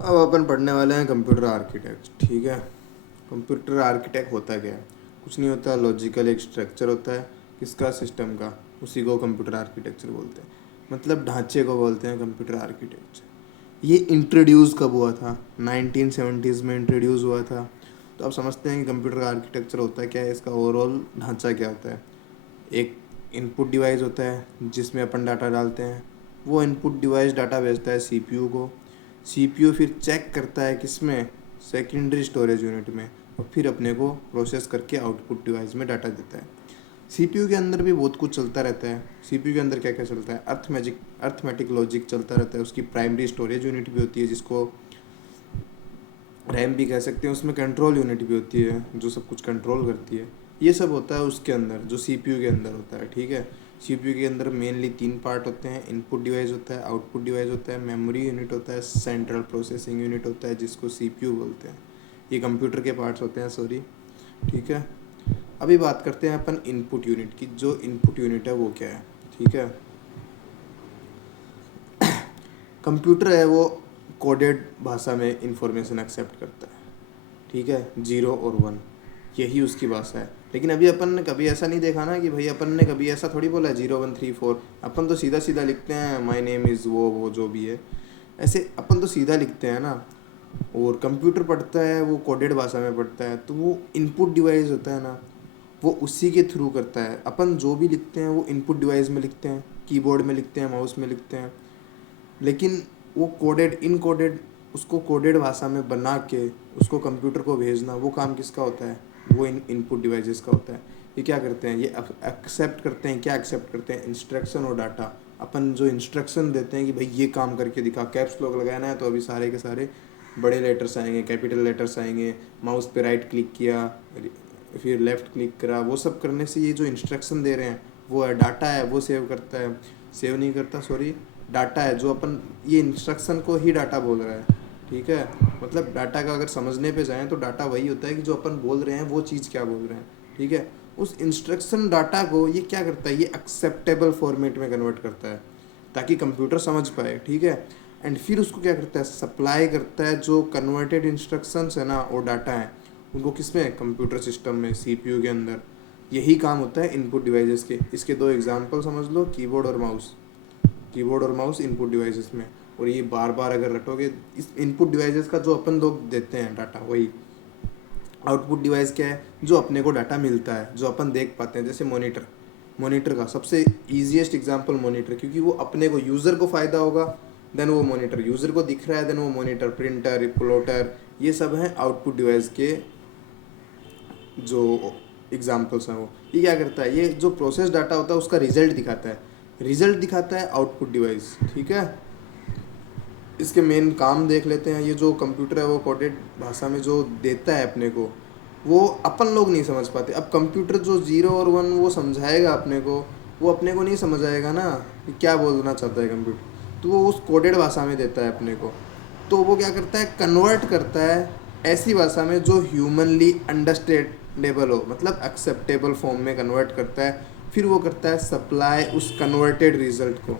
अब अपन पढ़ने वाले हैं कंप्यूटर आर्किटेक्ट। ठीक है, कंप्यूटर आर्किटेक्ट होता क्या है? कुछ नहीं होता, लॉजिकल एक स्ट्रक्चर होता है किसका, सिस्टम का, उसी को कंप्यूटर आर्किटेक्चर बोलते हैं। मतलब ढांचे को बोलते हैं कंप्यूटर आर्किटेक्चर। ये इंट्रोड्यूस कब हुआ था? 1970s में इंट्रोड्यूस हुआ था। तो आप समझते हैं कि कंप्यूटर आर्किटेक्चर होता है क्या है, इसका ओवरऑल ढांचा क्या होता है। एक इनपुट डिवाइस होता है जिसमें अपन डाटा डालते हैं। वो इनपुट डिवाइस डाटा भेजता है सीपीयू को। सीपीयू फिर चेक करता है किसमें, सेकेंडरी स्टोरेज यूनिट में, और फिर अपने को प्रोसेस करके आउटपुट डिवाइस में डाटा देता है। सीपीयू के अंदर भी बहुत कुछ चलता रहता है। सीपीयू के अंदर क्या क्या चलता है? अर्थमेटिक लॉजिक चलता रहता है। उसकी प्राइमरी स्टोरेज यूनिट भी होती है जिसको रैम भी कह सकते हैं। उसमें कंट्रोल यूनिट भी होती है जो सब कुछ कंट्रोल करती है। ये सब होता है उसके अंदर, जो सीपीयू के अंदर होता है। ठीक है, सीपीयू के अंदर मेनली 3 पार्ट होते हैं। इनपुट डिवाइस होता है, आउटपुट डिवाइस होता है, मेमोरी यूनिट होता है, सेंट्रल प्रोसेसिंग यूनिट होता है जिसको सीपीयू बोलते हैं। ये कंप्यूटर के पार्ट्स होते हैं, सॉरी। ठीक है, अभी बात करते हैं अपन इनपुट यूनिट की। जो इनपुट यूनिट है वो क्या है? ठीक है, कंप्यूटर है वो कोडेड भाषा में इंफॉर्मेशन एक्सेप्ट करता है। ठीक है, 0 और 1, यही उसकी भाषा है। लेकिन अभी अपन ने कभी ऐसा नहीं देखा ना कि भाई अपन ने कभी ऐसा थोड़ी बोला 0 1 3 4। अपन तो सीधा सीधा लिखते हैं, माई नेम इज़ वो जो भी है, ऐसे अपन तो सीधा लिखते हैं ना। और कंप्यूटर पढ़ता है वो कोडेड भाषा में पढ़ता है, तो वो इनपुट डिवाइस होता है ना, वो उसी के थ्रू करता है। अपन जो भी लिखते हैं वो इनपुट डिवाइस में लिखते हैं, कीबोर्ड में लिखते हैं, माउस में लिखते हैं। लेकिन वो कोडेड इनकोडेड, उसको कोडेड भाषा में बना के उसको कंप्यूटर को भेजना, वो काम किसका होता है? वो इनपुट डिवाइसेस का होता है। ये क्या करते हैं? ये एक्सेप्ट करते हैं। क्या एक्सेप्ट करते हैं? इंस्ट्रक्शन और डाटा। अपन जो इंस्ट्रक्शन देते हैं कि भाई ये काम करके दिखा, कैप्स लॉक लगाना है तो अभी सारे के सारे बड़े लेटर्स आएंगे, कैपिटल लेटर्स आएंगे। माउस पे राइट क्लिक किया, फिर लेफ़्ट क्लिक करा, वो सब करने से ये जो इंस्ट्रक्शन दे रहे हैं वो है डाटा है, वो सेव करता है, सेव नहीं करता, सॉरी, डाटा है जो अपन, ये इंस्ट्रक्शन को ही डाटा बोल रहा है। ठीक है, मतलब डाटा का अगर समझने पे जाएं तो डाटा वही होता है कि जो अपन बोल रहे हैं वो चीज़ क्या बोल रहे हैं। ठीक है, उस इंस्ट्रक्शन डाटा को ये क्या करता है? ये एक्सेप्टेबल फॉर्मेट में कन्वर्ट करता है ताकि कंप्यूटर समझ पाए। ठीक है, एंड फिर उसको क्या करता है? सप्लाई करता है जो कन्वर्टेड इंस्ट्रक्शंस है ना और डाटा है उनको किस में? कंप्यूटर सिस्टम में, सीपीयू के अंदर। यही काम होता है इनपुट डिवाइसेस के। इसके 2 एग्जांपल समझ लो, कीबोर्ड और माउस। कीबोर्ड और माउस इनपुट डिवाइसेस में। और ये बार बार अगर रटोगे, इस इनपुट डिवाइसेस का जो अपन लोग देते हैं डाटा, वही आउटपुट डिवाइस क्या है? जो अपने को डाटा मिलता है, जो अपन देख पाते हैं। जैसे मॉनिटर, मॉनिटर का सबसे ईजिएस्ट एग्जांपल मॉनिटर, क्योंकि वो अपने को, यूज़र को फ़ायदा होगा, देन वो मॉनिटर यूज़र को दिख रहा है, देन वो मॉनिटर, प्रिंटर, प्लॉटर, ये सब हैं आउटपुट डिवाइस के जो एग्जाम्पल्स हैं। वो ये क्या करता है? ये जो प्रोसेस डाटा होता है उसका रिजल्ट दिखाता है। रिजल्ट दिखाता है आउटपुट डिवाइस। ठीक है, इसके मेन काम देख लेते हैं। ये जो कंप्यूटर है वो कोडेड भाषा में जो देता है अपने को, वो अपन लोग नहीं समझ पाते। अब कंप्यूटर जो 0 और 1 वो समझाएगा अपने को, वो अपने को नहीं समझ आएगा ना कि क्या बोलना चाहता है कंप्यूटर, तो वो उस कोडेड भाषा में देता है अपने को। तो वो क्या करता है? कन्वर्ट करता है ऐसी भाषा में जो ह्यूमनली अंडरस्टैंडेबल हो, मतलब एक्सेप्टेबल फॉर्म में कन्वर्ट करता है। फिर वो करता है सप्लाई उस कन्वर्टेड रिजल्ट को।